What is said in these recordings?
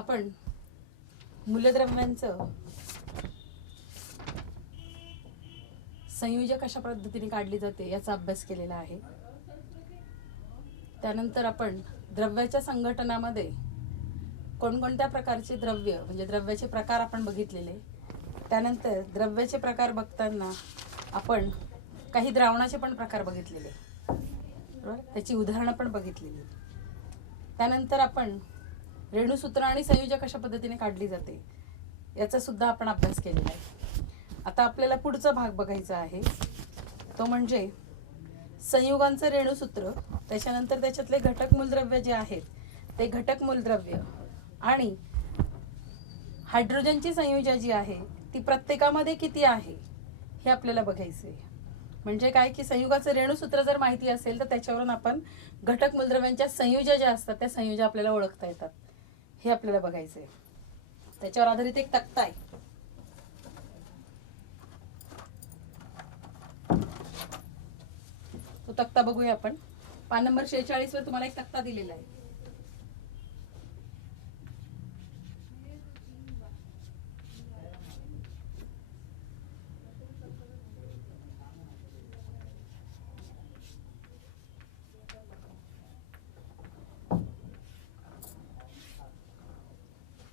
आपण मूलद्रव्यांचं संयोजक कशा पद्धतीने काढली जाते याचा अभ्यास केलेला आहे. त्यानंतर आपण द्रव्याच्या संघटनामध्ये कोणकोणत्या प्रकारचे द्रव्य म्हणजे द्रव्याचे प्रकार आपण बघितलेले. त्यानंतर द्रव्याचे प्रकार बघताना आपण काही द्रावणाचे पण प्रकार बघितलेले, बरोबर, त्याची उदाहरणं पण बघितलेली. त्यानंतर आपण रेणुसूत्र आणि संयोजक कशा पद्धतीने काढली जाते याचा सुद्धा आपण अभ्यास केलेला आहे. आता आपल्याला पुढचा भाग बघायचा आहे, तो म्हणजे संयुगांचं रेणुसूत्र, त्याच्यानंतर त्याच्यातले घटक मूलद्रव्य जे आहेत ते घटक मूलद्रव्य आणि हायड्रोजनची संयुजा जी आहे ती प्रत्येकामध्ये किती आहे हे आपल्याला बघायचं आहे. म्हणजे काय की संयुगाचं रेणुसूत्र जर माहिती असेल तर त्याच्यावरून आपण घटक मूलद्रव्यांच्या संयुजा ज्या असतात त्या संयुजा आपल्याला ओळखता येतात, हे आपल्याला बघायचं आहे. त्याच्यावर आधारित एक तक्ता आहे. तो तक्ता बघूया आपण. पान नंबर 46 वर तुम्हाला एक तक्ता दिलेला आहे.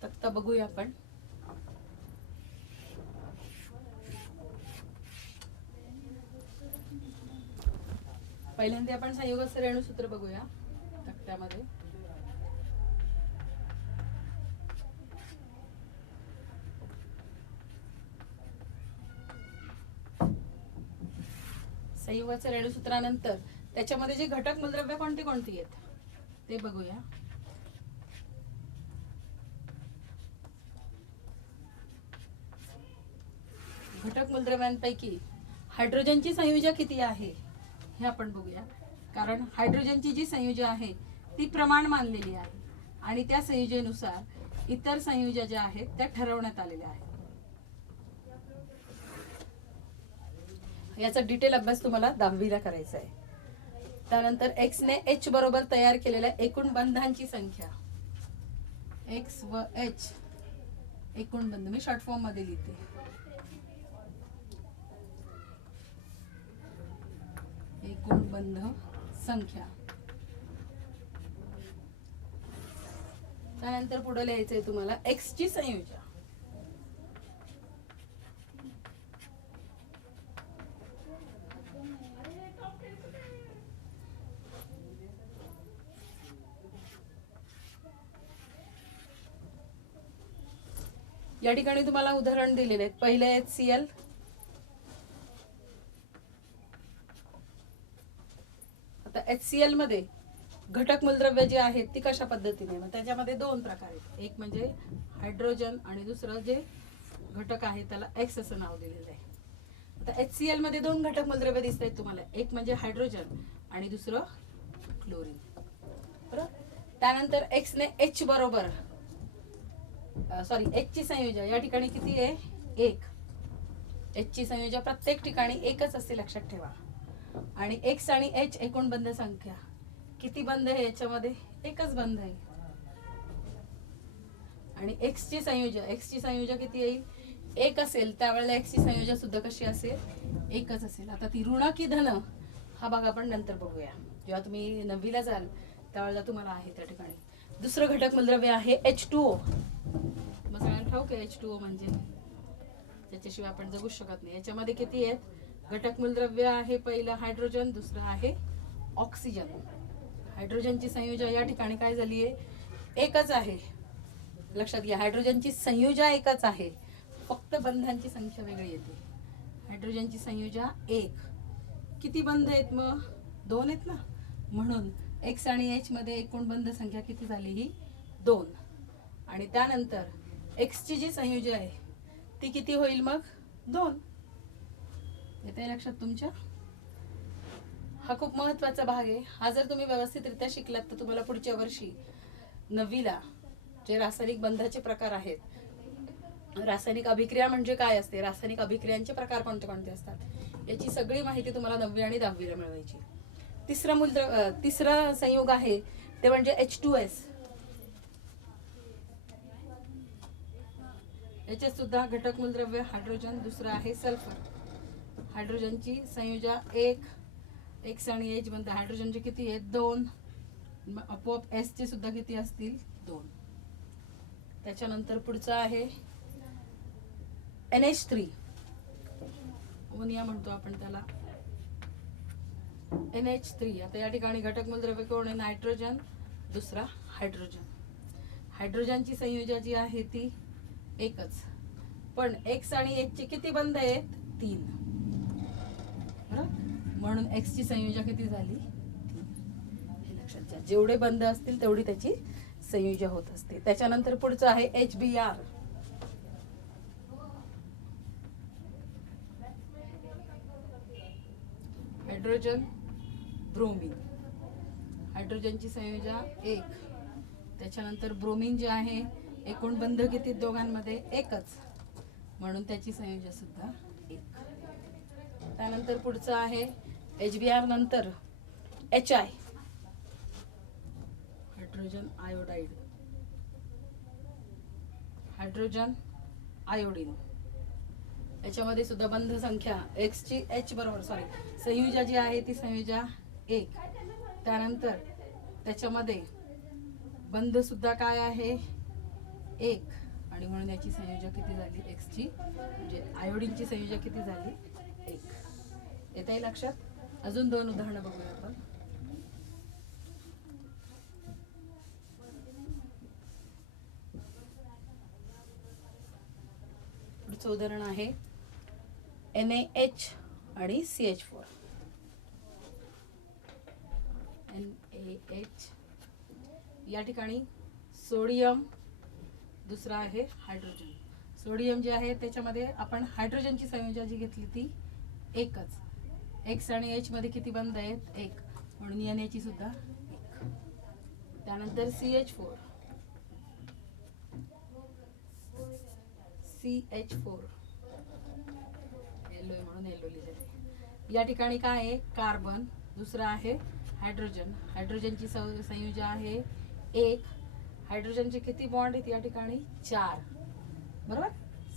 तक्ता बघूया आपण. पहिल्यांदा आपण संयुगाचं रेणुसूत्र बघूया तक्त्यामध्ये. संयुगाचं रेणुसूत्रानंतर त्याच्यामध्ये जे घटक मूलद्रव्य कोणती कोणती आहेत ते बघूया. घटक मूलद्रव्यांपैकी हायड्रोजनची संयुजा किती आहे हे आपण बघूया. कारण हायड्रोजनची जी संयुजा आहे ती प्रमाण मानलेली आहे आणि त्या संयुजेनुसार इतर संयुजा ज्या आहेत त्या ठरवण्यात आलेल्या आहेत. याचा डिटेल अभ्यास तुम्हाला 10वीला करायचा आहे. त्यानंतर एक्स ने एच बरोबर तयार केलेल्या एकूण बंधांची संख्या, एक्स व एच एकूण बंध मी शॉर्ट फॉर्म मध्ये लिहिते. एकूण बंध संख्या. त्यानंतर पुढे लिहायचंय तुम्हाला एक्स ची संयुजा. या ठिकाणी तुम्हाला उदाहरण दिलेले आहेत. पहिले HCl, आता HCl मध्ये घटक मूलद्रव्य जे आहेत ती कशा पद्धतीने, मग त्याच्यामध्ये दोन प्रकार आहेत. एक म्हणजे हायड्रोजन आणि दुसरं जे घटक आहे त्याला एक्स असं नाव दिलेलं आहे. आता HCl मध्ये दोन घटक मूलद्रव्य दिसत आहेत तुम्हाला, एक म्हणजे हायड्रोजन आणि दुसरं क्लोरीन, बरोबर. त्यानंतर एक्स ने एच बरोबर एच ची संयुजा या ठिकाणी किती आहे, एक. एच ची संयुजा प्रत्येक ठिकाणी एकच असते लक्षात ठेवा. आणि एक्स आणि एच एकूण बंध संख्या किती बंध आहे याच्यामध्ये, एकच बंध आहे. आणि एक्स ची संयुजा किती येईल, एक असेल त्यावेळेला एक्स ची संयुजा सुद्धा कशी असेल, एकच असेल. आता ती ऋण की धन हा भाग आपण नंतर बघूया. जेव्हा तुम्ही 9वीला जाल त्यावेळेला तुम्हाला आहे त्या ठिकाणी. दुसरं घटक मूलद्रव्य आहे H2O. मग सगळ्यांना ठाऊक आहे H2O म्हणजे, त्याच्याशिवाय आपण जगू शकत नाही. याच्यामध्ये किती आहेत घटक मूलद्रव्य आहे, पहिलं हायड्रोजन, दुसरं आहे ऑक्सिजन. हायड्रोजनची संयुजा या ठिकाणी काय झाली आहे, एकच आहे. लक्षात घ्या, हायड्रोजनची संयुजा एकच आहे, फक्त बंधांची संख्या वेगळी येते. हायड्रोजनची संयुजा एक, किती बंध आहेत मग, दोन आहेत ना. म्हणून एक्स आणि एच मध्ये एकूण बंध संख्या किती झाली, ही 2. आणि त्यानंतर एक्स ची जी संयुजा आहे ती किती होईल मग, 2. येते लक्षात तुमच्या. हा खूप महत्वाचा भाग आहे. हा जर तुम्ही व्यवस्थितरित्या शिकलात तर तुम्हाला पुढच्या वर्षी 9वीला जे रासायनिक बंधाचे प्रकार आहेत, रासायनिक अभिक्रिया म्हणजे काय असते, रासायनिक अभिक्रियांचे प्रकार कोणते कोणते असतात, याची सगळी माहिती तुम्हाला 9वी आणि 10वीला मिळवायची. तिसरा संयोग आहे ते म्हणजे H2S. याच्यात सुद्धा घटक मूलद्रव्य हायड्रोजन, दुसरं आहे सल्फर. हायड्रोजनची संयोजा 1, एक्स आणि एच बनते. हायड्रोजनचे किती आहेत? 2. आपोआप एस चे सुद्धा किती असतील? 2. त्याच्यानंतर पुढचं आहे NH3, अमोनिया म्हणतो आपण त्याला, NH3. आता या ठिकाणी घटक मूलद्रव्य कोण आहे? नायट्रोजन, दुसरा हायड्रोजन. हायड्रोजनची संयोजा जी आहे ती एकच, पण एक्स आणि एच चे किती बंध आहेत? 3. बरोबर, म्हणून एक्स ची संयोजा किती झाली? 3. हे लक्षात घ्या, जेवढे बंध असतील तेवढी त्याची संयोजा होत असते. त्याच्यानंतर पुढचं आहे HBr, हायड्रोजन ब्रोमीन. हायड्रोजनची संयोजा 1, त्याच्यानंतर ब्रोमीन जे आहे, एकूण बंध किती दोघांमध्ये? एकच, म्हणून त्याची संयोजा सुद्धा 1. त्यानंतर पुढचं आहे HBr नंतर HI, hydrogen iodide, hydrogen iodine. याच्यामध्ये सुद्धा बंध संख्या एक्स ची एच बरोबर संयोजा जी आहे ती संयोजा 1. त्यानंतर त्याच्यामध्ये बंध सुद्धा काय आहे? 1, आणि म्हणून याची संयोजा किती झाली? एक्स ची, म्हणजे आयोडीनची संयोजा किती झाली? 1. येत आहे लक्षात? अजून 2 उदाहरणं बघूया आपण. पुढचं उदाहरण आहे NaH आणि CH4. NaH, या ठिकाणी सोडियम, दुसरा आहे हायड्रोजन. सोडियम जे आहे त्याच्यामध्ये आपण हायड्रोजनची संयोजा जी घेतली ती एकच. एक्स आणि एच मध्ये किती बंध आहेत? 1, म्हणून Na ची सुद्धा 1. त्यानंतर CH4, येलो म्हणून येलो लिहिलेले. या ठिकाणी काय आहे? कार्बन, दुसरा आहे हायड्रोजन. हायड्रोजनची संयोजा आहे 1. हायड्रोजनचे किती बॉन्ड आहेत या ठिकाणी? 4, बरोबर,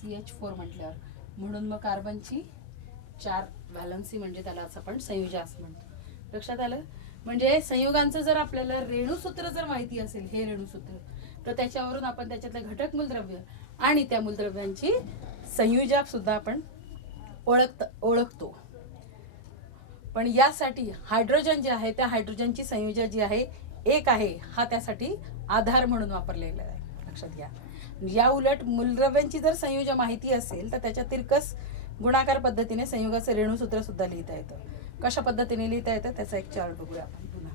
CH4 म्हटल्यावर, म्हणून मग कार्बनची 4 व्हॅलन्सी, म्हणजे त्याला असं आपण संयोजा असं म्हणतो. लक्षात आलं? म्हणजे संयुगांचं जर आपल्याला रेणूसूत्र जर माहिती असेल, हे रेणूसूत्र, तर त्याच्यावरून आपण त्याच्यातले घटक मूलद्रव्य आणि त्या मूलद्रव्यांची संयोजक सुद्धा आपण ओळखतो. पण यासाठी हायड्रोजन जे आहे त्या हायड्रोजनची संयोजा जी आहे 1 आहे, हा त्यासाठी आधार म्हणून वापरलेला आहे. लक्षात घ्या. या उलट मूलद्रव्यांची जर संयोजा माहिती असेल तर त्याच्या तिरकस गुणाकार पद्धतीने संयुगाचं रेणूसूत्र सुद्धा लिहिता येतं. कशा पद्धतीने लिहिता येतं त्याचा एक चार्ट बघूया आपण पुन्हा.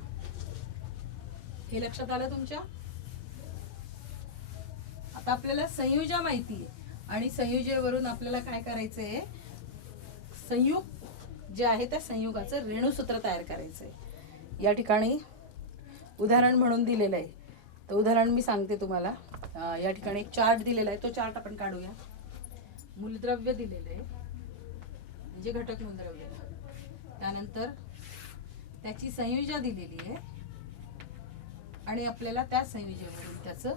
हे लक्षात आलं तुमच्या? आता आपल्याला संयोजा माहिती आहे आणि संयोजेवरून आपल्याला काय करायचंय? संयुग जे आहे त्या संयुगाचं रेणूसूत्र तयार करायचंय. या ठिकाणी उदाहरण म्हणून दिलेलं आहे, तर उदाहरण मी सांगते तुम्हाला. या ठिकाणी एक चार्ट दिलेला आहे, तो चार्ट आपण काढूया. मूलद्रव्य दिलेलं आहे, म्हणजे घटक मूलद्रव्य, त्यानंतर त्याची संयोजा दिलेली आहे आणि आपल्याला त्या संयोजेवरून त्याचं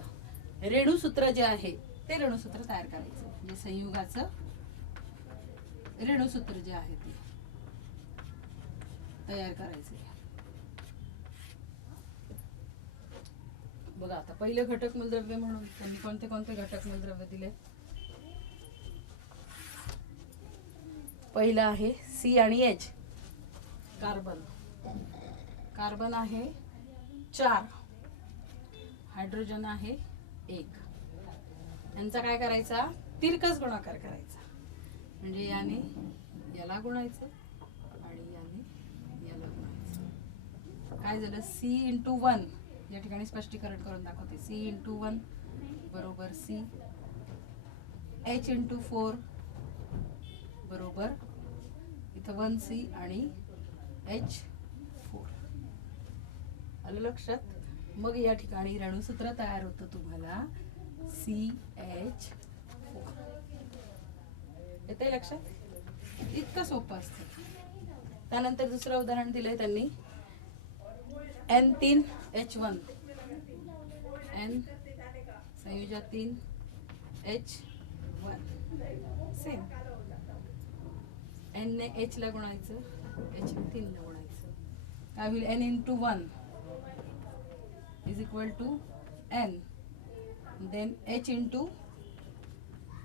रेणूसूत्र जे आहे ते रेणूसूत्र तयार करायचं. म्हणजे संयुगाचं रेणूसूत्र जे आहे ते तयार करायचं. बघा, आता पहिले घटक मूलद्रव्य म्हणून त्यांनी कोणते कोणते घटक मूलद्रव्य दिले? पहिला आहे C आणि H, कार्बन. कार्बन आहे 4, हायड्रोजन आहे 1. यांचा काय करायचा? तिरकस गुणाकार करायचा. म्हणजे याने याला गुणायचं आणि याने याला गुणायचं. काय झालं? C×1, या ठिकाणी स्पष्टीकरण करून दाखवते. C×1 बरोबर C, H×4 बरोबर इथं 1C आणि H4. आलं लक्षात? मग या ठिकाणी रेणूसूत्र तयार होतं तुम्हाला CH4. येतंय लक्षात? इतकं सोपं असतं. त्यानंतर दुसरं उदाहरण दिलंय त्यांनी, N3H1, N संयोजा 3, H 1 same. n ने h ला गुणायचं, h ने 3 ला गुणायचं. काय होईल? n into 1 is equal to n, then h into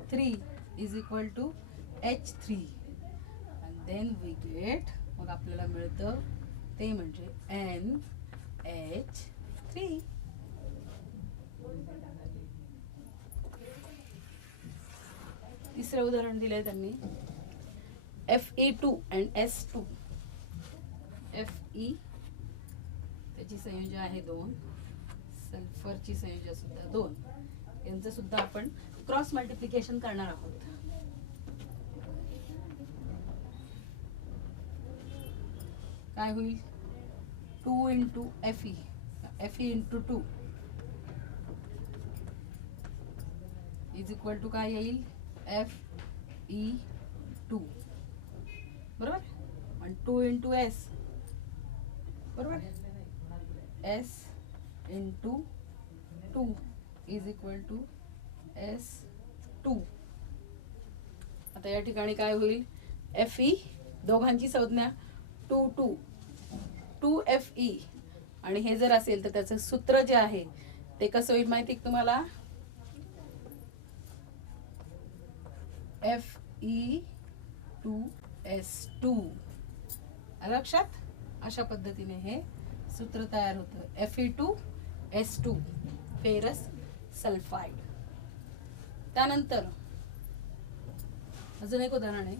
3 is equal to h3, and then we get, मग आपल्याला मिळतं ते म्हणजे NH3. तिसरं उदाहरण दिलंय त्यांनी, Fe2 and S2. Fe त्याची संयोजन आहे 2, सल्फरची संयोजन सुद्धा 2. यांचं सुद्धा आपण क्रॉस मल्टिप्लिकेशन करणार आहोत. काय होईल? 2 into Fe, Fe into 2 is equal to काय येईल? Fe2, बरोबर. आणि 2 into S, बरोबर. S into 2 is equal to S2. आता या ठिकाणी काय होईल? Fe दोघांची संज्ञा 2Fe, आणि हे जर असेल तर त्याचं सूत्र जे आहे ते कसं होईल माहिती आहे तुम्हाला? Fe2S2. लक्षात? अशा पद्धतीने हे सूत्र तयार होतं. Fe2S2 ferrous sulphide. त्यानंतर अजून एक उदाहरण आहे.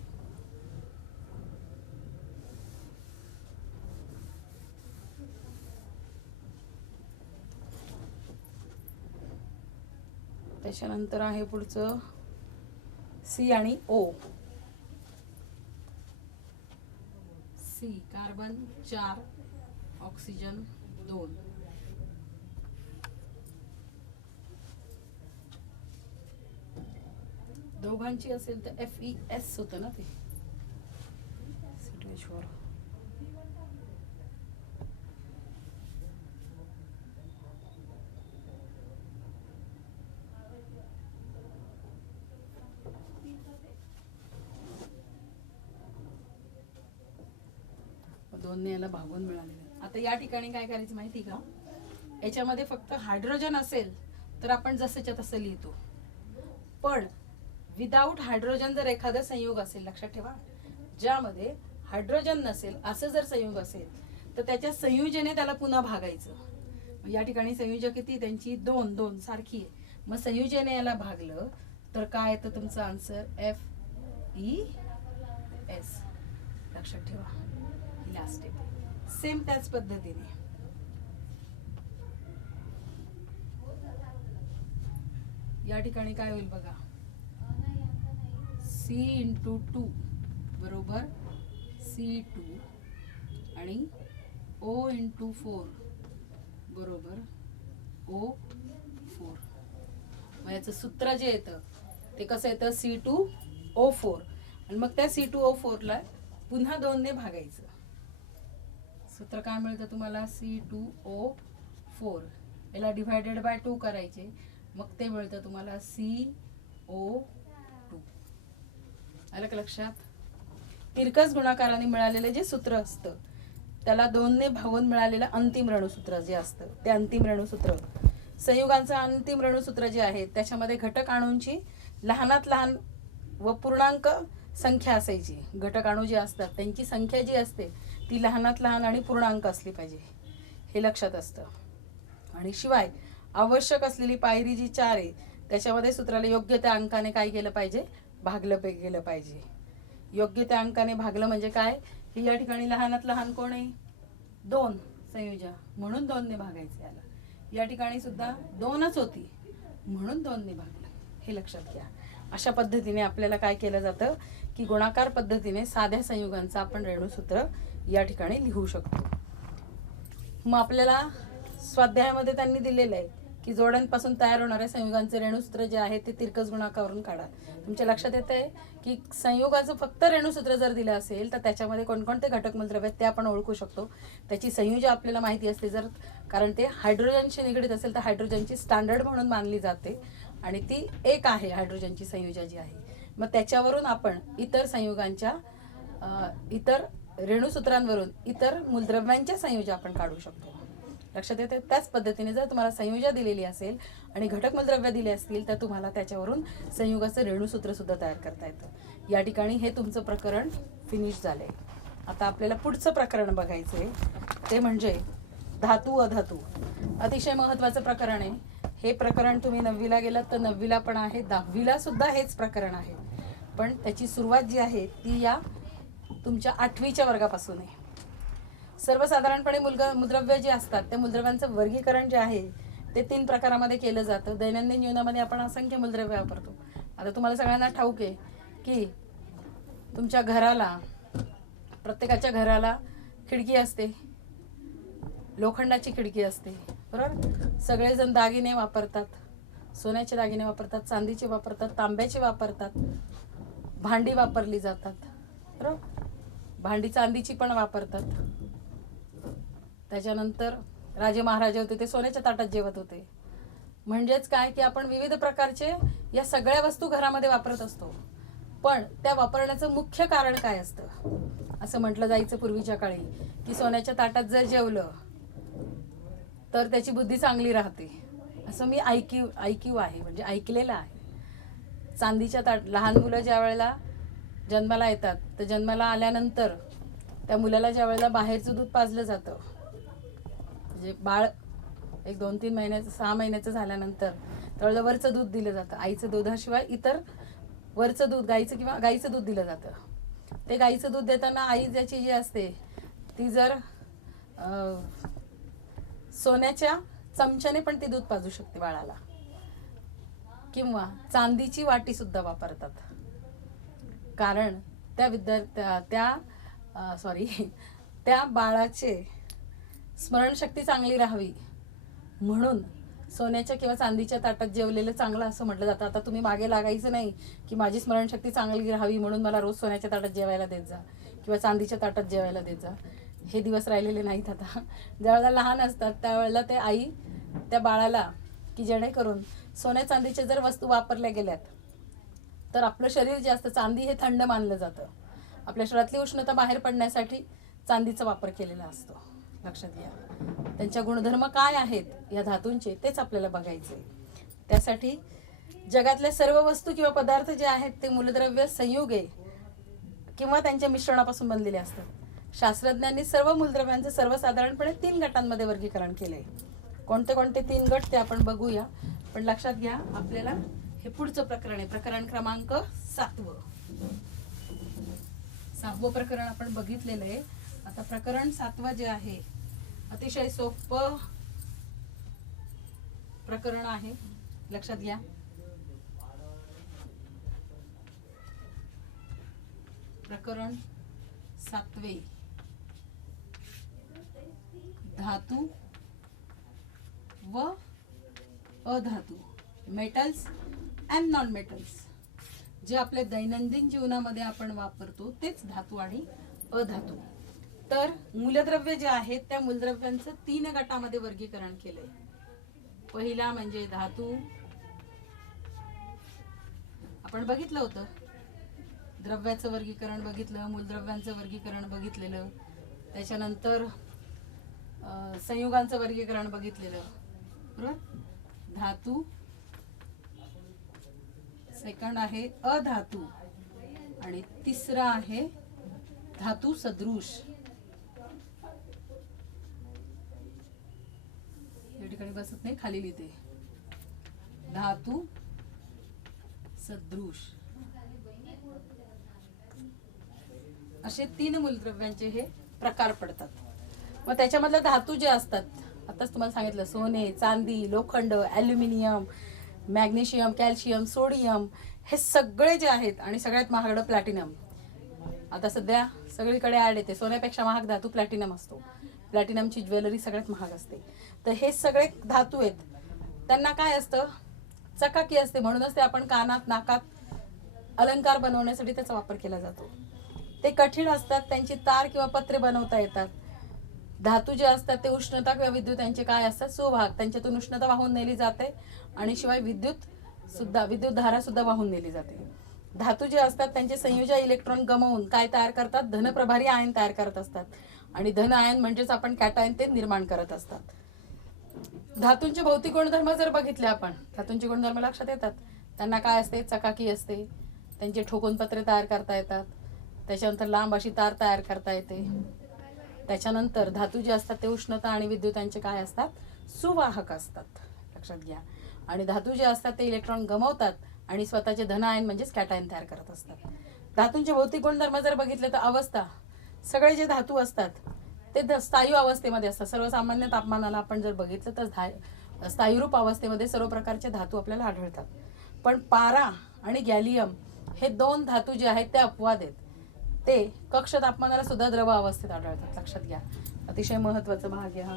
त्याच्यानंतर आहे पुढचं C आणि O. C carbon 4, oxygen 2. दोघांची असेल तर FeS होतं ना ते. C2H4. दोन्ही याला भागून मिळालेलं. आता या ठिकाणी काय करायचं माहिती का? याच्यामध्ये फक्त हायड्रोजन असेल तर आपण जसंच्या तसं लिहितो, पण विदाउट हायड्रोजन जर एखादा संयोग असेल, लक्षात ठेवा, ज्यामध्ये हायड्रोजन नसेल असं जर संयोग असेल तर त्याच्या संयोजने त्याला पुन्हा भागायचं. या ठिकाणी संयोजक किती? त्यांची 2 सारखी आहे. मग संयोजने याला भागलं तर काय येतं तुमचं आन्सर? FeS. लक्षात ठेवा. लास्ट स्टेप सेम त्याच पद्धतीने या ठिकाणी काय होईल बघा? C/2 बरोबर C2 आणि O/4 बरोबर O4. मग याचं सूत्र जे येतं ते कसं येतं? C2O4, आणि मग त्या C2O4 ला पुन्हा 2 ने भागायचं. सूत्र काय मिळतं तुम्हाला? C2O4. याला डिवायडेड बाय 2 करायचे, मग ते मिळतं तुम्हाला CO2. आलं का लक्षात? तिरकस गुणाकाराने मिळालेलं जे सूत्र असतं त्याला 2 ने भागून मिळालेलं अंतिम रणसूत्र जे असतं ते अंतिम रणसूत्र. संयुगांचं अंतिम रणसूत्र जे आहे त्याच्यामध्ये घटक अणूंची लहानात लहान व पूर्णांक संख्या असायची. घटक अणू जे असतात त्यांची संख्या जी असते ती लहानात लहान आणि पूर्णांक असली पाहिजे, हे लक्षात असतं. आणि शिवाय आवश्यक असलेली पायरी जी 4 आहे त्याच्यामध्ये सूत्राला योग्य त्या अंकाने काय केलं पाहिजे? भागलं गेलं पाहिजे. योग्य त्या अंकाने भागलं म्हणजे काय? की या ठिकाणी लहानात लहान कोण आहे? 2 संयोजन, म्हणून 2 ने भागायचं याला. या ठिकाणी सुद्धा 2च होती म्हणून 2 ने भागलं, हे लक्षात घ्या. अशा पद्धतीने आपल्याला काय केलं जातं की गुणाकार पद्धतीने साध्या संयुगांचं आपण रेणूसूत्र या ठिकाणी लिहू शकतो. मग आपल्याला स्वाध्यायामध्ये त्यांनी दिलेलं आहे की जोड्यांपासून तयार होणाऱ्या संयुगांचे रेणूसूत्र जे आहे ते तिरकस गुणाकारावरून काढा. तुमच्या लक्षात येत आहे की संयुगाचं फक्त रेणूसूत्र जर दिलं असेल तर त्याच्यामध्ये कोणकोणते घटक मूलद्रव्य आहेत ते आपण ओळखू शकतो. त्याची संयोजन आपल्याला माहिती असते, जर कारण ते हायड्रोजनशी निगडीत असेल तर हायड्रोजनची स्टँडर्ड म्हणून मानली जाते, आणि ती एक आहे हायड्रोजनची संयुजा जी आहे. मग त्याच्यावरून आपण इतर संयुगांच्या इतर रेणुसूत्रांवरून इतर मूलद्रव्यांच्या संयुजा आपण काढू शकतो. लक्षात येते. त्याच पद्धतीने जर तुम्हाला संयुजा दिलेली असेल आणि घटक मूलद्रव्य दिले असतील तर तुम्हाला त्याच्यावरून संयुगाचं रेणुसूत्र सुद्धा तयार करता येतं. या ठिकाणी हे तुमचं प्रकरण फिनिश झालंय. आता आपल्याला पुढचं प्रकरण बघायचंय, ते म्हणजे धातू अधातू. अतिशय महत्त्वाचं प्रकरण आहे हे. प्रकरण तुम्ही 9वीला गेलात तर 9वीला पण आहे, 10वीला सुद्धा हेच प्रकरण आहे. पण त्याची सुरुवात जी आहे ती या तुमच्या 8वीच्या वर्गापासून आहे. सर्वसाधारणपणे मूलद्रव्य जे असतात त्या मूलद्रव्यांचं वर्गीकरण जे आहे ते 3 प्रकारामध्ये केलं जातं. दैनंदिन जीवनामध्ये आपण असंख्य मूलद्रव्य वापरतो. आता तुम्हाला सगळ्यांना ठाऊक आहे की तुमच्या घराला, प्रत्येकाच्या घराला खिडकी असते, लोखंडाची खिडकी असते, बरोबर. सगळेजण दागिने वापरतात, सोन्याचे दागिने वापरतात, चांदीचे वापरतात, तांब्याचे वापरतात, भांडी वापरली जातात, बरोबर. भांडी चांदीची पण वापरतात. त्याच्यानंतर राजे महाराजे होते ते सोन्याच्या ताटात जेवत होते. म्हणजेच काय की आपण विविध प्रकारचे या सगळ्या वस्तू घरामध्ये वापरत असतो. पण त्या वापरण्याचं मुख्य कारण काय असतं असं म्हटलं जायचं पूर्वीच्या काळी की सोन्याच्या ताटात जर जेवलं तर त्याची बुद्धी चांगली राहते, असं मी ऐकीव आहे, म्हणजे ऐकलेलं आहे. चांदीच्या लहान मुलं ज्या वेळेला जन्माला येतात तर जन्माला आल्यानंतर त्या मुलाला ज्या वेळेला बाहेरचं दूध पाजलं जातं, म्हणजे बाळ एक 2-3 महिन्याचं 6 महिन्याचं झाल्यानंतर त्यावेळेला वरचं दूध दिलं जातं. आईचं दुधाशिवाय इतर वरचं दूध गाईचं दूध दिलं जातं. ते गाईचं दूध देताना आई ज्याची जी असते ती जर सोन्याच्या चमच्याने पण ती दूध पाजू शकते बाळाला, किंवा चांदीची वाटी सुद्धा वापरतात. कारण त्या बाळाचे स्मरणशक्ती चांगली राहावी म्हणून सोन्याच्या किंवा चांदीच्या ताटात जेवलेलं चांगलं असं म्हटलं जातं. आता तुम्ही मागे लागायचं नाही की माझी स्मरणशक्ती चांगली राहावी म्हणून मला रोज सोन्याच्या ताटात जेवायला देत जा किंवा चांदीच्या ताटात जेवायला देत जा. हे दिवस राहिलेले नाहीत आता. ज्यावेळेला लहान असतात त्यावेळेला ते आई त्या बाळाला की जेणेकरून सोन्या चांदीच्या जर वस्तू वापरल्या गेल्यात तर आपलं शरीर जे असतं, चांदी हे थंड मानलं जातं. आपल्या शरीरातली उष्णता बाहेर पडण्यासाठी चांदीचा वापर केलेला असतो. लक्षात घ्या. त्यांच्या गुणधर्म काय आहेत या धातूंचे तेच आपल्याला बघायचे. त्यासाठी जगातल्या सर्व वस्तू किंवा पदार्थ जे आहेत ते मूलद्रव्य संयुगे किंवा त्यांच्या मिश्रणापासून बनलेले असतात. शास्त्रज्ञांनी सर्व मूलद्रव्यांचं सर्वसाधारणपणे 3 गटांमध्ये वर्गीकरण केलंय. कोणते कोणते 3 गट ते आपण बघूया. पण लक्षात घ्या आपल्याला हे पुढचं प्रकरण आहे, प्रकरण क्रमांक 7. 6वं प्रकरण आपण बघितलेलं आहे. आता प्रकरण 7वं जे आहे अतिशय सोपं प्रकरण आहे. लक्षात घ्या. प्रकरण 7वे, धातू व अधातू, मेटल्स अँड नॉन मेटल्स. जे आपल्या दैनंदिन जीवनामध्ये आपण वापरतो तेच धातू आणि अधातू. तर मूलद्रव्य जे आहेत त्या मूलद्रव्यांचं 3 गटामध्ये वर्गीकरण केलंय. पहिला म्हणजे धातू. आपण बघितलं होतं, द्रव्याचं वर्गीकरण बघितलं, मूलद्रव्यांचं वर्गीकरण बघितलेलं, त्याच्यानंतर संयुगांचं वर्गीकरण बघितलेलं, बरोबर. धातू. सेकंड आहे अधातू आणि तिसरा आहे धातू सदृश. या ठिकाणी बसत नाही, खाली लिहिते. धातू सदृश असे 3 मूलद्रव्यांचे हे प्रकार पडतात. मग त्याच्यामधले धातू जे असतात, आताच तुम्हाला सांगितलं, सोने, चांदी, लोखंड, ॲल्युमिनियम, मॅग्नेशियम, कॅल्शियम, सोडियम, हे सगळे जे आहेत, आणि सगळ्यात महागडं प्लॅटिनम. आता सध्या सगळीकडे ॲड येते, सोन्यापेक्षा महाग धातू प्लॅटिनम असतो. प्लॅटिनमची ज्वेलरी सगळ्यात महाग असते. तर हे सगळे धातू आहेत. त्यांना काय असतं, चकाकी असते, म्हणूनच ते आपण कानात, नाकात अलंकार बनवण्यासाठी त्याचा वापर केला जातो. ते कठीण असतात, त्यांची तार किंवा पत्रे बनवता येतात. धातू जे असतात ते उष्णता किंवा विद्युत यांचे काय असतात, सुभाग, त्यांच्यातून उष्णता वाहून नेली जाते आणि शिवाय विद्युत सुद्धा विद्युत धारा सुद्धा वाहून नेली जाते. धातू जे असतात त्यांचे संयोजी इलेक्ट्रॉन गमावून काय तयार करतात, धनप्रभारी आयन तयार करत असतात. आणि धन आयन म्हणजेच आपण कॅटायन ते निर्माण करत असतात. धातूंचे भौतिक गुणधर्म जर बघितले आपण, धातूंचे गुणधर्म लक्षात येतात. त्यांना काय असते, चकाकी असते, त्यांचे ठोकून पत्रे तयार करता येतात, त्याच्यानंतर लांब अशी तार तयार करता येते. त्याच्यानंतर धातू जे असतात ते उष्णता आणि विद्युतांचे काय असतात, सुवाहक असतात, लक्षात घ्या. आणि धातू जे असतात ते इलेक्ट्रॉन गमावतात आणि स्वतःचे धन आयन म्हणजेच कॅटायन तयार करत असतात. धातूंचे भौतिक गुणधर्म जर बघितले तर अवस्था, सगळे जे धातू असतात ते स्थायू अवस्थेमध्ये असतात. सर्वसामान्य तापमानाला आपण जर बघितलं तर स्थायीरूप अवस्थेमध्ये सर्व प्रकारचे धातू आपल्याला आढळतात. पण पारा आणि गॅलियम हे दोन धातू जे आहेत ते अपवाद आहेत. ते कक्ष तापमानाला सुद्धा द्रव अवस्थेत आढळतात, लक्षात घ्या. अतिशय महत्वाचा भाग आहे हा,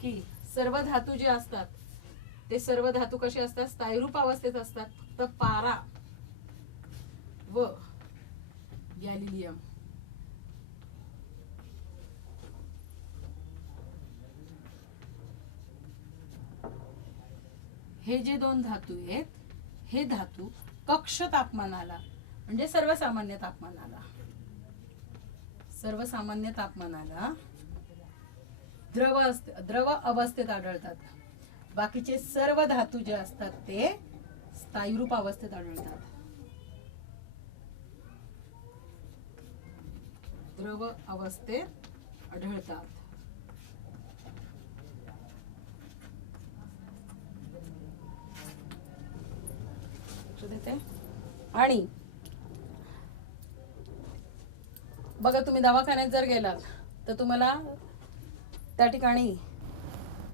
की सर्व धातू जे असतात ते सर्व धातू कसे असतात, स्थायीरूप अवस्थेत असतात. फक्त पारा व गॅलियम हे जे दोन धातू आहेत, हे धातू कक्ष तापमानाला म्हणजे सर्वसामान्य तापमानाला द्रव अवस्थेत आढळतात. बाकीचे सर्व धातू जे असतात ते स्थायीरूप अवस्थेत आढळतात. द्रव अवस्थेत आढळतात. आणि बघा, तुम्ही दवाखान्यात जर गेलात तर तुम्हाला त्या ठिकाणी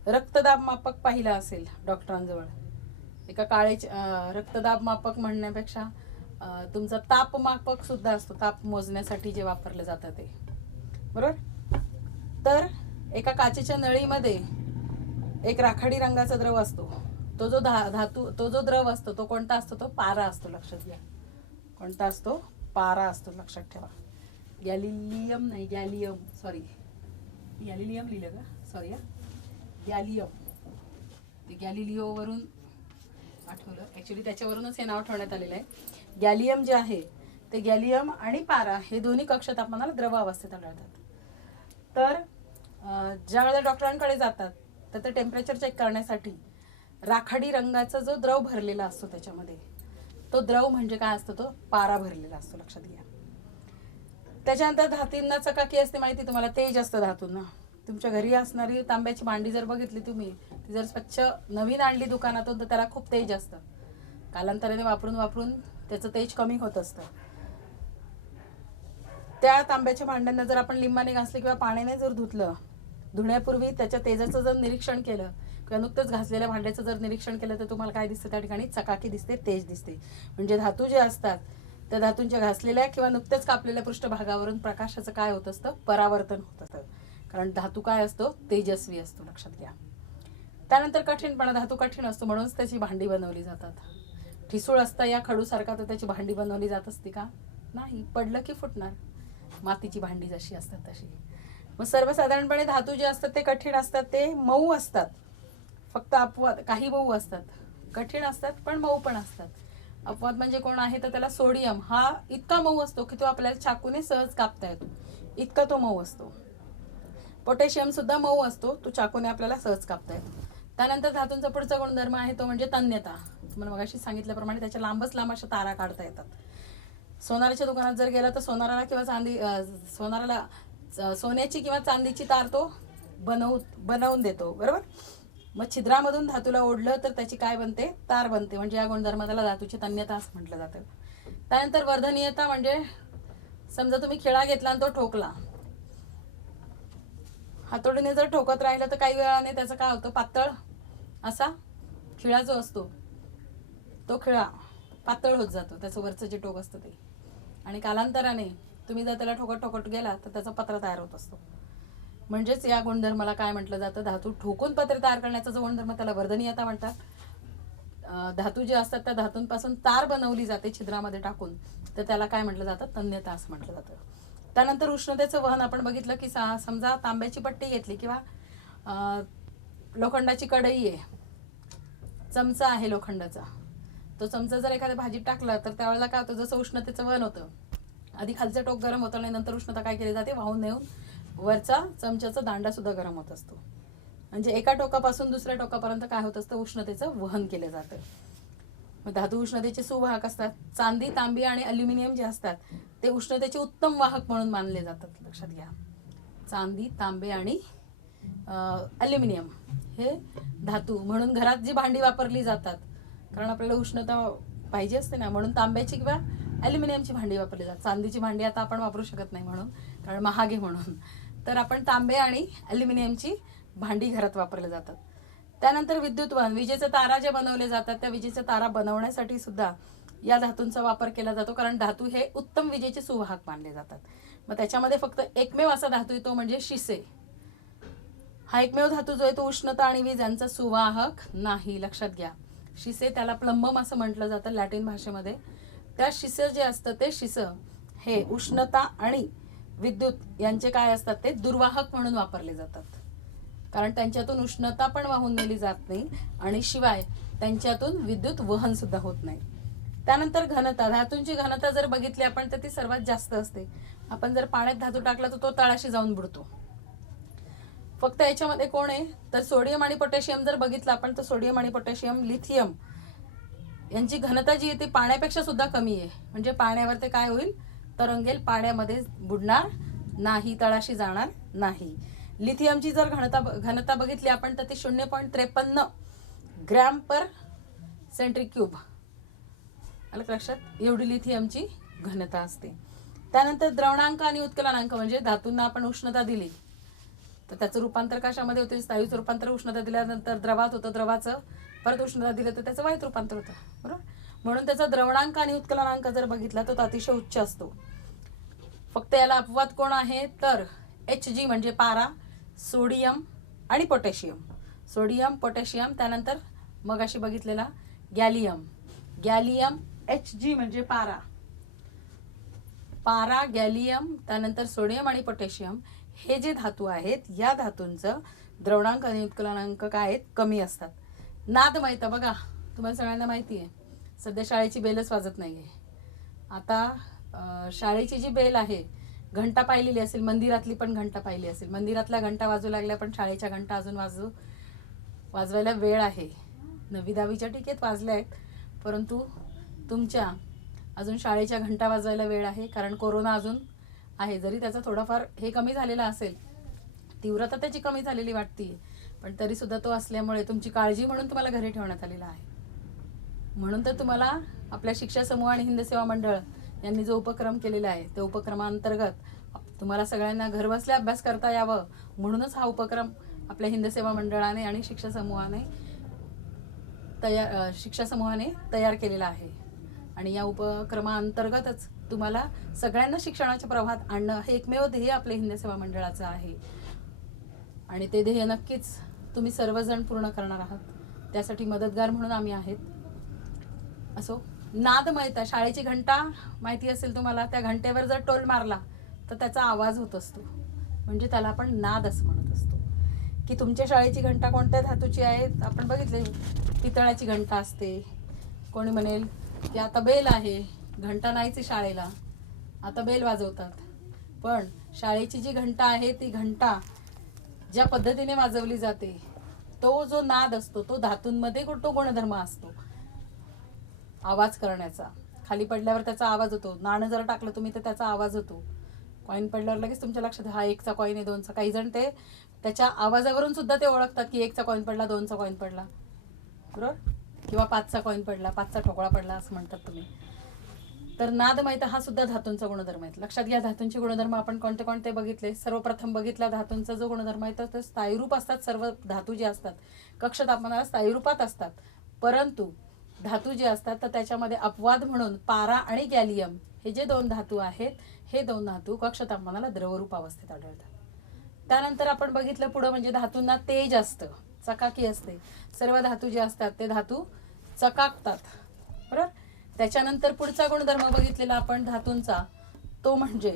रक्तदाब मापक पाहिला असेल डॉक्टरांजवळ. एका काळे रक्तदाब मापक म्हणण्यापेक्षा तुमचा तापमापक सुद्धा असतो, ताप मोजण्यासाठी जे वापरलं जातं ते, बरोबर. तर एका काचेच्या नळीमध्ये एक राखाडी रंगाचा द्रव असतो. तो जो तो जो द्रव असतो तो कोणता असतो, तो पारा असतो, लक्षात घ्या. कोणता असतो, पारा असतो, लक्षात ठेवा. गॅलियम नाही, गॅलिलियम लिहिलं का, सॉरी, गॅलियम. ते गॅलिलिओवरून आठवलं, ऍक्च्युली त्याच्यावरूनच हे नाव ठेवण्यात आलेलं आहे. गॅलियम जे आहे ते गॅलियम आणि पारा हे दोन्ही कक्ष तापमानाला द्रव अवस्थेत आढळतात. तर ज्या वेळेला डॉक्टरांकडे जातात तर ते टेम्परेचर चेक करण्यासाठी राखाडी रंगाचा जो द्रव भरलेला असतो त्याच्यामध्ये, तो द्रव म्हणजे काय असतो, तो पारा भरलेला असतो, लक्षात घ्या. त्याच्यानंतर धातूंना चकाकी असते, माहिती तुम्हाला, तेज असतं धातूंना. तुमच्या घरी असणारी तांब्याची भांडी जर बघितली तुम्ही, ती जर स्वच्छ नवीन आणली दुकानातून तर त्याला खूप तेज असतं. कालांतराने वापरून त्याचं तेज कमी होत असतं. त्या तांब्याच्या भांड्यांना जर आपण लिंबाने घासले किंवा पाण्याने जर धुतलं, धुण्यापूर्वी त्याच्या तेजाचं जर निरीक्षण केलं किंवा नुकतंच घासलेल्या भांड्याचं जर निरीक्षण केलं तर तुम्हाला काय दिसतं, त्या ठिकाणी चकाकी दिसते, तेज दिसते. म्हणजे धातू जे असतात त्या धातूंच्या घासलेल्या किंवा नुकतेच कापलेल्या पृष्ठभागावरून प्रकाशाचं काय होत असतं, परावर्तन होत असतं. कारण धातू काय असतो, तेजस्वी असतो, लक्षात घ्या. त्यानंतर कठीणपणा, धातू कठीण असतो म्हणूनच त्याची भांडी बनवली जातात. ठिसूळ असता या खडूसारखा तर त्याची भांडी बनवली जात असते का, नाही, पडलं की फुटणार. मातीची भांडी जशी असतात तशी. मग सर्वसाधारणपणे धातू जे असतात ते कठीण असतात, ते मऊ असतात. फक्त अपवाद काही मऊ असतात, कठीण असतात पण मऊ पण असतात. अपवाद म्हणजे कोण आहे तर त्याला सोडियम, हा इतका मऊ असतो की तो आपल्याला चाकूने सहज कापता येतो, इतका तो मऊ असतो. पोटॅशियम सुद्धा मऊ असतो, तो चाकूने आपल्याला सहज कापता येतो. त्यानंतर धातूंचा पुढचा गुणधर्म आहे तो म्हणजे तन्यता. तुम्हाला मगाशी सांगितल्याप्रमाणे त्याच्या लांब अशा तारा काढता येतात. सोनाराच्या दुकानात जर गेला तर सोन्याची किंवा चांदीची तार तो बनवून देतो, बरोबर. मग छिद्रामधून धातूला ओढलं तर त्याची काय बनते, तार बनते. म्हणजे या गुणधर्माला धातूची तन्यता असं म्हटलं जातं. त्यानंतर वर्धनीयता, म्हणजे समजा तुम्ही खिळा घेतला आणि तो ठोकला, हातोडीने जर ठोकत राहिलं तर काही वेळाने त्याचं काय होतं, पातळ असा खिळा जो असतो तो खिळा पातळ होत जातो, त्याचं वरचं जे टोक असतं ते. आणि कालांतराने तुम्ही जर त्याला ठोकत गेला तर त्याचा पत्रा तयार होत असतो. म्हणजेच या गुणधर्माला काय म्हटलं जातं, धातू ठोकून पत्रे तयार करण्याचा जो गुणधर्म त्याला वर्धनीयता म्हणतात. धातू जे असतात त्या धातूंपासून तार बनवली जाते छिद्रामध्ये टाकून, तर त्याला काय म्हटलं जातं, तन्यता असं म्हटलं जातं. त्यानंतर उष्णतेचं वहन आपण बघितलं की समजा तांब्याची पट्टी घेतली किंवा लोखंडाची कढई आहे, चमचा आहे लोखंडाचा, तो चमचा जर एखाद्या भाजीत टाकला तर त्यावेळेला काय होतं, जसं उष्णतेचं वहन होतं, आधी खालचं टोक गरम होतं आणि नंतर उष्णता काय केली जाते, वाहून नेऊन वरचा चमच्याचा दांडा सुद्धा गरम होत असतो. म्हणजे एका टोकापासून दुसऱ्या टोकापर्यंत काय होत असतं, उष्णतेचं वहन केलं जातं. मग धातू उष्णतेचे सुवाहक असतात. चांदी, तांबे आणि अल्युमिनियम जे असतात ते उष्णतेचे उत्तम वाहक म्हणून मानले जातात. लक्षात घ्या, चांदी, तांबे आणि अल्युमिनियम हे धातू म्हणून घरात जी भांडी वापरली जातात, कारण आपल्याला उष्णता पाहिजे असते ना, म्हणून तांब्याची किंवा अल्युमिनियमची भांडी वापरली जातात. चांदीची भांडी आता आपण वापरू शकत नाही म्हणून, कारण महाग आहे म्हणून. तर आपण तांबे आणि अल्युमिनियमची भांडी घरात वापरले जातात. त्यानंतर विद्युत वहन, विजेचे तारा जे बनवले जातात त्या विजेच्या तारा बनवण्यासाठी सुद्धा या धातूंचा वापर केला जातो, कारण धातू हे उत्तम विजेचे सुवाहक मानले जातात. मग त्याच्यामध्ये फक्त एकमेव असा धातू आहे तो म्हणजे शिसे. हा एकमेव धातू जो आहे तो उष्णता आणि वीज यांचा सुवाहक नाही. लक्षात घ्या, शिसे त्याला प्लंबम असं म्हटलं जातं लॅटिन भाषेमध्ये. त्या शिसे जे असतं ते शिस हे उष्णता आणि विद्युत यांचे काय असतात, ते दुर्वाहक म्हणून वापरले जातात, कारण त्यांच्यातून उष्णता पण वाहून नेली जात नाही आणि शिवाय त्यांच्यातून विद्युत वहन सुद्धा होत नाही. त्यानंतर घनता, धातूंची घनता जर बघितली आपण तर ती सर्वात जास्त असते. आपण जर पाण्यात धातू टाकला तर तो तळाशी जाऊन बुडतो. फक्त याच्यामध्ये कोण आहे तर सोडियम आणि पोटॅशियम जर बघितलं आपण तर सोडियम आणि पोटॅशियम, लिथियम यांची घनता जी आहे ती पाण्यापेक्षा सुद्धा कमी आहे. म्हणजे पाण्यावर ते काय होईल, तरंगेल, पाण्यामध्ये बुडणार नाही, तळाशी जाणार नाही. लिथियमची जर घनता बघितली आपण तर ती 0.53 ग्रॅम पर सेंट्रिक क्यूब. आलं लक्षात, एवढी लिथियमची घनता असते. त्यानंतर द्रवणांक आणि उत्कलनांक, म्हणजे धातूंना आपण उष्णता दिली तर त्याचं रूपांतर कशामध्ये होते, स्थायूचं रूपांतर उष्णता दिल्यानंतर द्रवात होतं, द्रवाचं परत उष्णता दिलं तर त्याचं वायूत रूपांतर होतं, बरोबर. म्हणून त्याचा द्रवणांक आणि उत्कलनांक जर बघितला तर तो अतिशय उच्च असतो. फक्त याला अपवाद कोण आहे तर Hg म्हणजे पारा, सोडियम आणि पोटॅशियम. सोडियम, पोटॅशियम, त्यानंतर मग अशी बघितलेला गॅलियम. गॅलियम Hg म्हणजे पारा, पारा, गॅलियम, त्यानंतर सोडियम आणि पोटॅशियम हे जे धातू आहेत या धातूंचं द्रवणांक आणि उत्कलनांक काय आहेत, कमी असतात. नादमयता बघा, तुम्हाला सगळ्यांना माहिती आहे सध्या शाळेची बेलच वाजत नाही आहे. आता शाळेची जी बेल आहे, घंटा पाहिलेली असेल, मंदिरातली पण घंटा पाहिली असेल, मंदिरातल्या घंटा वाजू लागल्या पण शाळेच्या घंटा अजून वाजवायला वेळ आहे. 9वी 10वीच्या टिकेत वाजल्या आहेत, परंतु तुमच्या अजून शाळेच्या घंटा वाजवायला वेळ आहे, कारण कोरोना अजून आहे. जरी त्याचा थोडाफार हे कमी झालेला असेल, तीव्रता त्याची कमी झालेली वाटते, पण तरी सुद्धा तो असल्यामुळे तुमची काळजी म्हणून तुम्हाला घरी ठेवण्यात आलेला आहे. म्हणून तर तुम्हाला आपल्या शिक्षा समूह आणि हिंद सेवा मंडळ यांनी जो उपक्रम केलेला आहे त्या उपक्रमांतर्गत तुम्हाला सगळ्यांना घरबसल्या अभ्यास करता यावं म्हणूनच हा उपक्रम आपल्या हिंद सेवा मंडळाने आणि शिक्षा समूहाने तयार केलेला आहे. आणि या उपक्रमांतर्गतच तुम्हाला सगळ्यांना शिक्षणाच्या प्रवाहात आणणं हे एकमेव ध्येय आपल्या हिंद सेवा मंडळाचं आहे. आणि ते ध्येय नक्कीच तुम्ही सर्वजण पूर्ण करणार आहात, त्यासाठी मदतगार म्हणून आम्ही आहेत. असो, नादमयता, शाळेची घंटा माहिती असेल तुम्हाला, त्या घंटेवर जर टोल मारला तर त्याचा आवाज होत असतो, म्हणजे त्याला आपण नाद असं म्हणत असतो. की तुमच्या शाळेची घंटा कोणत्या धातूची आहे, आपण बघितले पितळाची घंटा असते. कोणी म्हणेल की आता बेल आहे, घंटा नाहीच शाळेला, आता बेल वाजवतात. पण शाळेची जी घंटा आहे ती घंटा ज्या पद्धतीने वाजवली जाते, तो जो नाद असतो तो धातूंमध्ये तो गुणधर्म असतो आवाज करण्याचा. खाली पडल्यावर त्याचा आवाज होतो, नाणं जर टाकलं तुम्ही तर त्याचा आवाज होतो, कॉईन पडल्यावर लगेच तुमच्या लक्षात हा 1चा कॉईन आहे 2चा. काही जण ते त्याच्या आवाजावरून सुद्धा ते ओळखतात की 1चा कॉईन पडला, 2चा कॉईन पडला, बरोबर, किंवा 5चा कॉईन पडला, 5चा ठोकळा पडला असं म्हणतात तुम्ही. तर नादमयता हा सुद्धा धातूंचा गुणधर्म आहे. लक्षात घ्या, धातूंचे गुणधर्म आपण कोणते कोणते बघितले. सर्वप्रथम बघितला धातूंचा जो गुणधर्म आहे तर स्थायीरूप असतात. सर्व धातू जे असतात कक्ष तापमानाला स्थायीरूपात असतात, परंतु धातू जे असतात तर त्याच्यामध्ये अपवाद म्हणून पारा आणि गॅलियम हे जे 2 धातू आहेत, हे 2 धातू कक्ष तापमानाला द्रवरूप अवस्थेत आढळतात. त्यानंतर आपण बघितलं पुढं म्हणजे धातूंना तेज असतं, चकाकी असते. सर्व धातू जे असतात ते धातू चकाकतात, बरोबर. त्याच्यानंतर पुढचा गुणधर्म बघितलेला आपण धातूंचा तो म्हणजे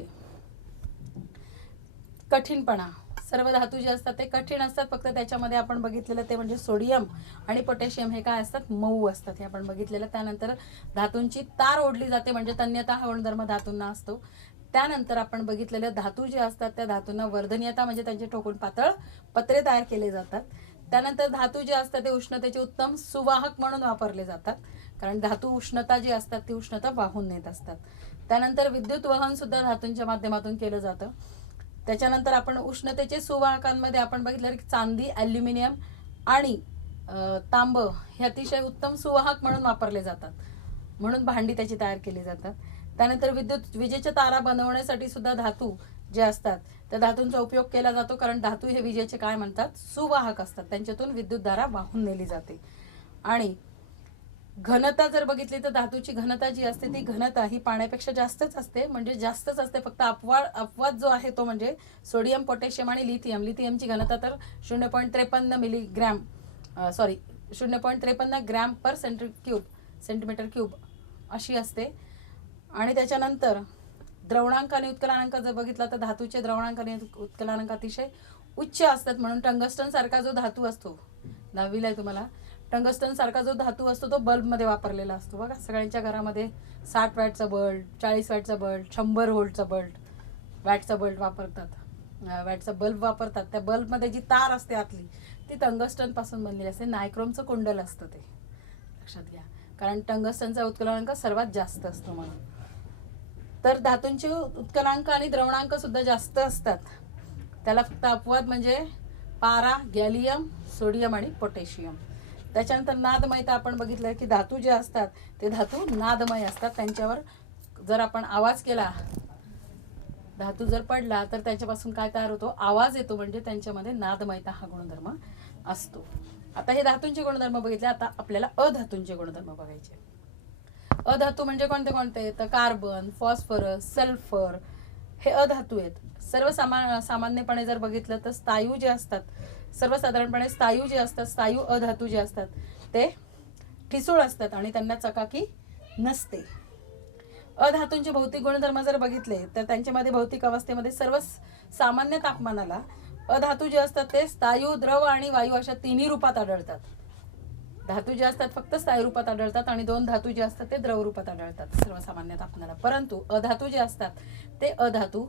कठीणपणा. सर्व धातू जे असतात ते कठीण असतात, फक्त त्याच्यामध्ये आपण बघितलेलं ते म्हणजे सोडियम आणि पोटॅशियम हे काय असतात, मऊ असतात, हे आपण बघितलेलं. त्यानंतर धातूंची तार ओढली जाते म्हणजे तन्यता हा गुणधर्म धातूंना असतो. त्यानंतर आपण बघितलेले धातू जे असतात त्या धातूंना वर्धनीयता म्हणजे त्यांचे ठोकून पातळ पत्रे तयार केले जातात. त्यानंतर धातू जे असतात ते उष्णतेचे उत्तम सुवाहक म्हणून वापरले जातात, कारण धातू उष्णता जी असतात ती उष्णता वाहून नेत असतात. त्यानंतर विद्युत वहन सुद्धा धातूंच्या माध्यमातून केलं जातं. त्याच्यानंतर आपण उष्णतेचे सुवाहकांमध्ये आपण बघितलं की चांदी, ॲल्युमिनियम आणि तांब हे अतिशय उत्तम सुवाहक म्हणून वापरले जातात, म्हणून भांडी त्याची तयार केली जातात. त्यानंतर विजेच्या तारा बनवण्यासाठी सुद्धा धातू जे असतात त्या धातूंचा उपयोग केला जातो, कारण धातू हे विजेचे काय म्हणतात, सुवाहक असतात, त्यांच्यातून विद्युत धारा वाहून नेली जाते. आणि घनता जर बघितली तर धातूची घनता जी असते ती घनता ही पाण्यापेक्षा जास्तच असते, म्हणजे जास्तच असते. फक्त अपवाद जो आहे तो म्हणजे सोडियम, पोटॅशियम आणि लिथियम. लिथियमची घनता तर 0.53 milligram 0.53 gram per centimetre cube अशी असते. आणि त्याच्यानंतर द्रवणांक आणि उत्कलनांक जर बघितला तर धातूचे द्रवणांक आणि उत्कलनांक अतिशय उच्च असतात, म्हणून टंगस्टन सारखा जो धातू असतो, 10वीला आहे तुम्हाला, टंगस्टन सारखा जो धातू असतो तो बल्बमध्ये वापरलेला असतो. बघा सगळ्यांच्या घरामध्ये 60 वॅटचा बल्ब, 40 वॅटचा बल्ब, 100 व्होल्टचा वॅटचा बल्ब वापरतात, वॅटचा बल्ब वापरतात. त्या बल्बमध्ये जी तार असते आतली ती टंगस्टन पासून बनलेली असते. नायक्रोमचं कुंडल असतं ते, लक्षात घ्या, कारण टंगस्टनचा उत्कलनांक सर्वात जास्त असतो म्हणून. तर धातूंचे उत्कलांक आणि द्रवणांक सुद्धा जास्त असतात. त्याला फक्त अपवाद म्हणजे पारा, गॅलियम, सोडियम आणि पोटॅशियम. त्याच्यानंतर नादमयता आपण बघितलं की धातू जे असतात ते धातू नादमय असतात. त्यांच्यावर जर आपण आवाज केला, धातू जर पडला तर त्याच्यापासून काय तयार होतो, आवाज येतो, म्हणजे त्यांच्यामध्ये नादमयता हा गुणधर्म असतो. आता हे धातूंचे गुणधर्म बघितले. आता आपल्याला अधातूंचे गुणधर्म बघायचे. अधातू म्हणजे कोणते कोणते, तर कार्बन, फॉस्फरस, सल्फर हे अधातू आहेत. सामान्यपणे जर बघितलं तर स्थायू जे असतात, सर्वसाधारणपणे स्थायू जे असतात, स्थायू अधातू जे असतात ते ठिसूळ असतात आणि त्यांना चकाकी नसते. अधातूंचे भौतिक गुणधर्म जर बघितले तर त्यांच्यामध्ये भौतिक अवस्थेमध्ये सर्व सामान्य तापमानाला अधातू जे असतात ते स्थायू, द्रव आणि वायू अशा तिन्ही रूपात आढळतात. धातू जे असतात फक्त स्थायू रूपात आढळतात आणि 2 धातू जे असतात ते द्रव रूपात आढळतात सर्वसामान्य तापमानाला. परंतु अधातू जे असतात ते अधातू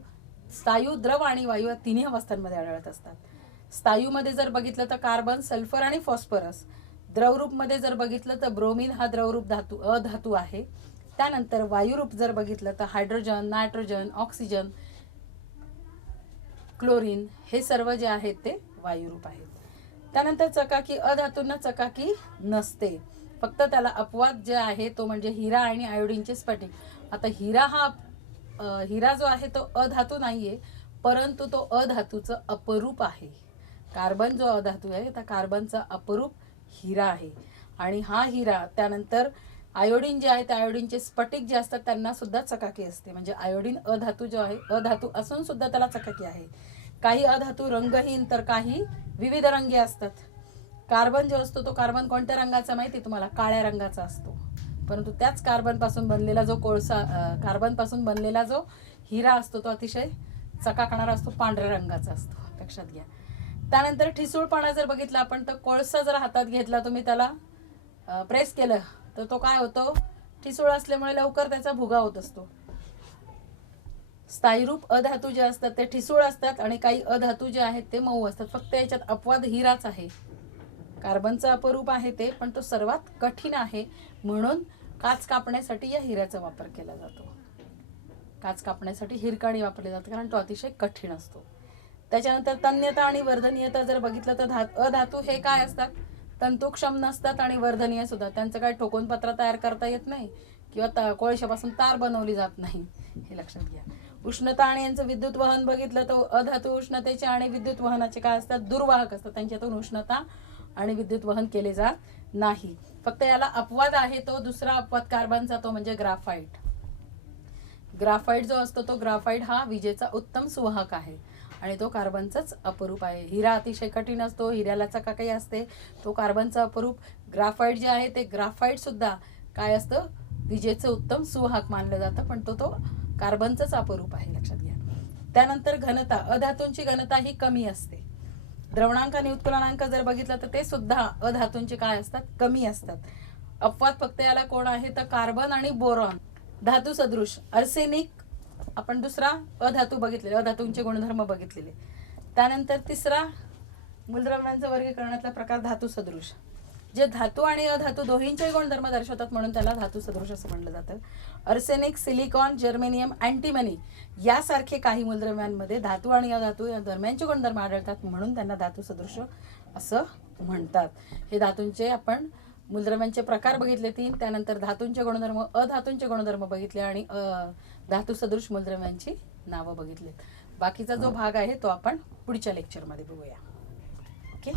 स्थायू, द्रव आणि वायू या तिन्ही अवस्थांमध्ये आढळत असतात. स्थायूमध्ये जर बघितलं तर कार्बन, सल्फर आणि फॉस्फरस. द्रवरूपमध्ये जर बघितलं तर ब्रोमिन हा द्रवरूप अधातू आहे. त्यानंतर वायुरूप जर बघितलं तर हायड्रोजन, नायट्रोजन, ऑक्सिजन, क्लोरीन हे सर्व जे आहेत ते वायुरूप आहेत. त्यानंतर चकाकी, अधातूंना चकाकी नसते, फक्त त्याला अपवाद जे आहे तो म्हणजे हिरा आणि आयोडीनचे स्फटिक. आता हिरा जो आहे तो अधातू नाहीये, परंतु तो अधातूचं अपरूप आहे. कार्बन जो अधातू आहे त्या कार्बनचा अपरूप हिरा आहे. आणि हा हिरा, त्यानंतर आयोडीन जे आहे त्या आयोडीनचे स्फटिक जे असतात त्यांना सुद्धा चकाकी असते. म्हणजे आयोडीन अधातू जो आहे, अधातू असून सुद्धा त्याला चकाकी आहे. काही अधातू रंगहीन तर काही विविध रंगी असतात. कार्बन जो असतो तो कार्बन कोणत्या रंगाचा माहिती तुम्हाला, काळ्या रंगाचा असतो. परंतु त्याच कार्बन पासून बनलेला जो कार्बन पासून बनलेला जो हिरा असतो तो अतिशय चकाकणारा असतो, पांढऱ्या रंगाचा असतो, लक्षात घ्या. त्यानंतर ठिसूळपणा जर बघितला आपण तर कोळसा जर हातात घेतला, तुम्ही त्याला प्रेस केलं तर तो काय होतो, ठिसूळ असल्यामुळे लवकर त्याचा भुगा होत असतो. स्थायीरूप अधातू जे असतात ते ठिसूळ असतात आणि काही अधातू जे आहेत ते मऊ असतात. फक्त याच्यात अपवाद हिराच आहे. कार्बनचा अपरूप आहे ते, पण तो सर्वात कठीण आहे, म्हणून काच कापण्यासाठी या हिऱ्याचा वापर केला जातो. काच कापण्यासाठी हिरकाणी वापरली जाते कारण तो अतिशय कठीण असतो. त्याच्यानंतर तन्यता आणि वर्धनीयता जर बघितलं तर अधातू हे काय असतात, तंतुक्षम नसतात आणि वर्धनीय सुद्धा. त्यांचं काय ठोकून पत्र तयार करता येत नाही किंवा कोळशापासून तार बनवली जात नाही, हे लक्षात घ्या. उष्णता आणि यांचं विद्युत वहन बघितलं तर अधातू उष्णतेचे आणि विद्युत वहनाचे काय असतात, दुर्वाहक असतात. त्यांच्यातून उष्णता आणि विद्युत वहन केले जात नाही. फक्त याला अपवाद आहे, तो दुसरा अपवाद कार्बनचा, तो म्हणजे ग्राफाईट. ग्राफाईट जो असतो तो ग्राफाईट हा विजेचा उत्तम सुवाहक आहे आणि तो कार्बनचाच अपरूप आहे. हिरा अतिशय कठीण असतो, हिऱ्याला चकाकी असते, तो कार्बनचा अपरूप. ग्राफाईट जे आहे ते ग्राफाईट सुद्धा काय असतं, विजेचं उत्तम सुवाहक मानलं जातं, पण तो कार्बनचाच अपरूप आहे, लक्षात घ्या. त्यानंतर घनता, अधातूंची घनता ही कमी असते. द्रवणांक आणि उत्कलनांक जर बघितलं तर ते सुद्धा अधातूंचे काय असतात, कमी असतात. अपवाद फक्त याला कोण आहे तर कार्बन आणि बोरॉन. धातू सदृश आर्सेनिक आपण दुसरा अधातू बघितलेले, अधातूंचे गुणधर्म बघितलेले. त्यानंतर तिसरा मूलद्रव्यांचा वर्गीकरणातला प्रकार धातू सदृश, जे धातू आणि अधातू दोन्हींचे गुणधर्म दर्शवतात म्हणून त्याला धातू सदृश असं म्हणलं जातं. आर्सेनिक, सिलिकॉन, जर्मेनियम, अँटीमनी यासारखे काही मूलद्रव्यांमध्ये धातू आणि अधातू या दरम्यानचे गुणधर्म आढळतात म्हणून त्यांना धातू सदृश असं म्हणतात. हे धातूंचे आपण मूलद्रव्यांचे प्रकार बघितले 3, त्यानंतर धातूंचे गुणधर्म, अधातूंचे गुणधर्म बघितले आणि धातू सदृश मूलद्रव्यांची नावं बघितलेत. बाकीचा जो भाग आहे तो आपण पुढच्या लेक्चरमध्ये बघूया. ओके.